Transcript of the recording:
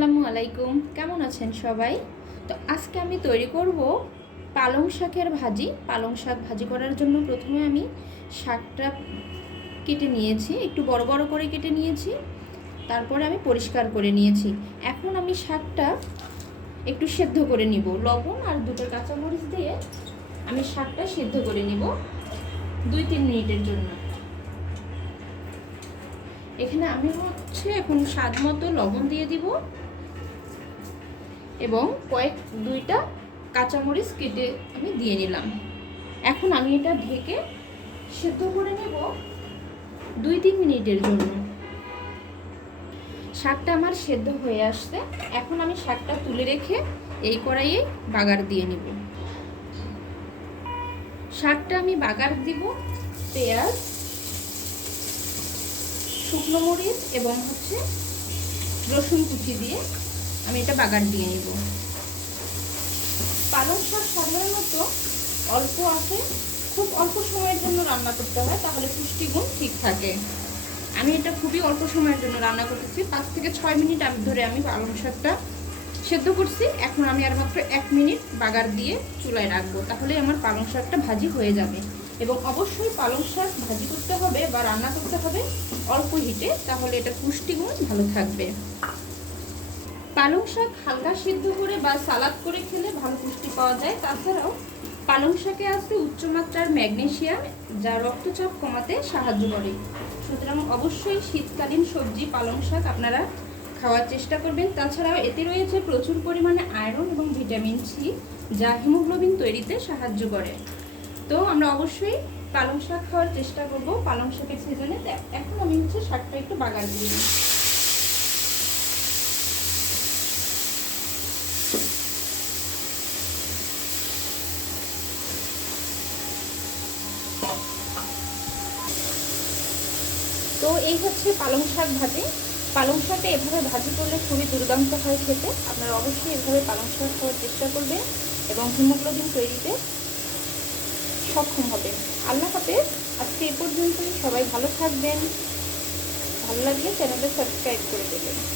আসসালামু আলাইকুম। কেমন আছেন সবাই? তো আজকে আমি তৈরি করব পালং শাকের ভাজি। পালং শাক ভাজি করার জন্য প্রথমে আমি শাকটা কেটে নিয়েছি। একটু বড় বড় করে কেটে নিয়েছি। তারপরে আমি পরিষ্কার করে নিয়েছি। এখন আমি শাকটা একটু সেদ্ধ করে নিব। লবণ আর দুটো কাঁচামরিচ দিয়ে আমি শাকটা সেদ্ধ করে নিব দুই তিন মিনিটের জন্য। এখানে আমি হচ্ছে এখন স্বাদ মতো লবণ দিয়ে দিব। এবং কয়েক, দুইটা কাঁচামরিচ কেটে আমি দিয়ে নিলাম। এখন আমি এটা ঢেকে সেদ্ধ করে নেব দুই, তিন মিনিটের জন্য। শাকটা আমার সেদ্ধ হয়ে আসছে। এখন আমি শাকটা তুলে রেখে এই কড়াইয়ে বাগার দিয়ে নিব। শাকটা আমি বাগার দিব পেঁয়াজ, শুকনো মরিচ এবং হচ্ছে রসুন কুচি দিয়ে। আমি এটা বাগার দিয়ে নিব। পালং শাক সাধারণত অল্প আছে খুব অল্প সময়ের জন্য রান্না করতে হয় তাহলে পুষ্টিগুণ ঠিক থাকে। আমি এটা খুবই অল্প সময়ের জন্য রান্না করতেছি পাঁচ থেকে ছয় মিনিট আমি ধরে আমি পালং শাকটা সেদ্ধ করছি। এখন আমি আর মাত্র এক মিনিট বাগার দিয়ে চুলায় রাখব তাহলে আমার পালং শাকটা ভাজি হয়ে যাবে। এবং অবশ্যই পালং শাক ভাজি করতে হবে বা রান্না করতে হবে অল্প হিটে তাহলে এটা পুষ্টিগুণ ভালো থাকবে। পালং শাক হালকা সিদ্ধ করে বা সালাদ করে খেলে ভালো পুষ্টি পাওয়া যায়। তাছাড়াও পালং শাকে আছে উচ্চমাত্রার ম্যাগনেশিয়াম, যা রক্তচাপ কমাতে সাহায্য করে। সুতরাং অবশ্যই শীতকালীন সবজি পালং শাক আপনারা খাওয়ার চেষ্টা করবেন। তাছাড়াও এতে রয়েছে প্রচুর পরিমাণে আয়রন এবং ভিটামিন সি, যা হিমোগ্লোবিন তৈরিতে সাহায্য করে। তো আমরা অবশ্যই পালং শাক খাওয়ার চেষ্টা করব। পালং শাকের সিজনে এখন আমি হচ্ছে শাকটা একটু বাগান দিয়ে তো এই হচ্ছে পালং শাক ভাজি পালং শাকটা এভাবে ভাজি করলে খুবই দুর্দান্ত হয় খেতে। আপনারা অবশ্যই এভাবে পালং শাক খাওয়ার চেষ্টা করবেন এবং হিমোগ্লোবিন তৈরিতে সক্ষম হবে আল্লাহ হাফেজ, আজকে এ পর্যন্তই। সবাই ভালো থাকবেন। ভালো লাগলে চ্যানেলটা সাবস্ক্রাইব করে দেবেন।